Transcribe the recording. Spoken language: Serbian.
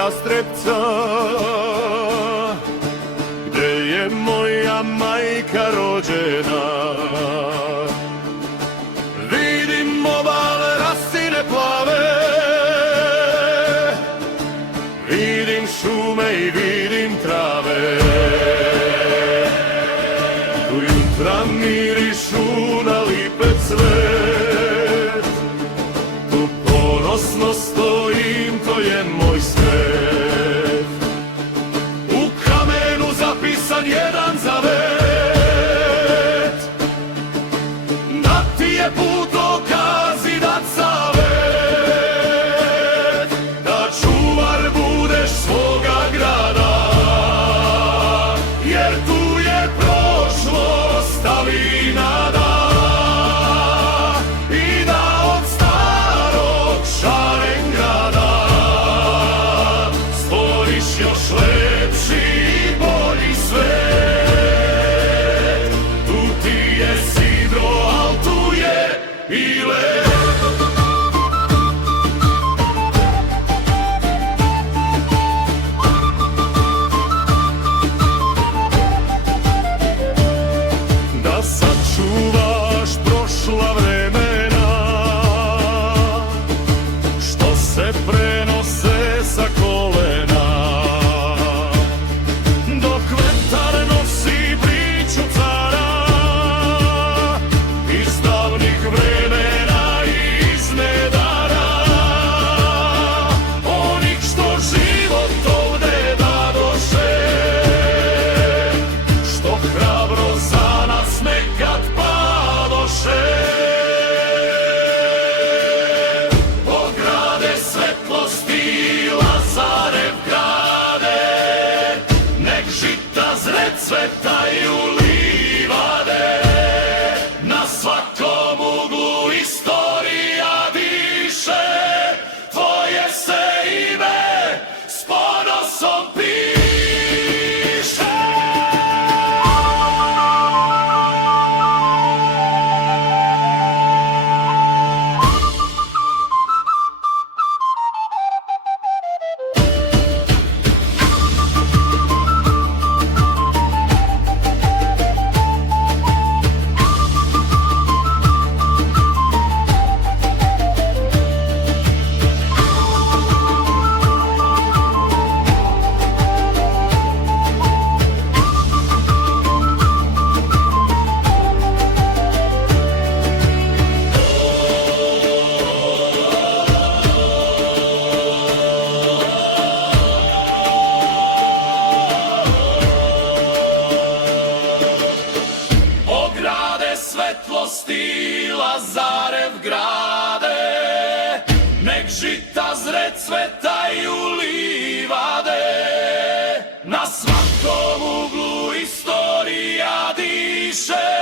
Jastrepca, gde je moja majka rođena. Vidim obale rasine plave, vidim šume i vidim trave. Tu jutra mirišu na lipe cvet, tu ponosno stojim, to je moj svet. U kamenu zapisan jedan zavet, da ti je putokaz i dat savet, da čuvar budeš svoga grada, jer tu je prošlost, ali nada, i da od starog Šarengrada stvoriš još lepši i bolji svet. Tu ti je sidro, al tu je i led. Da sačuvaš prošla vremena, što se prenose sa kolena, dok vetar nosi priču cara iz davnih vremena i iz nedara, onih što život ovde dadoše, što hrabro za nas nekad padoše. Od grade svetlosti Lazarev grade, nek žita zre cvetaju livade, na svakom uglu istorija diše, tvoje se ime s ponosom piše. Svetlosti Lazarev grade, nek žita zre cvetaju livade, na svakom uglu istorija diše,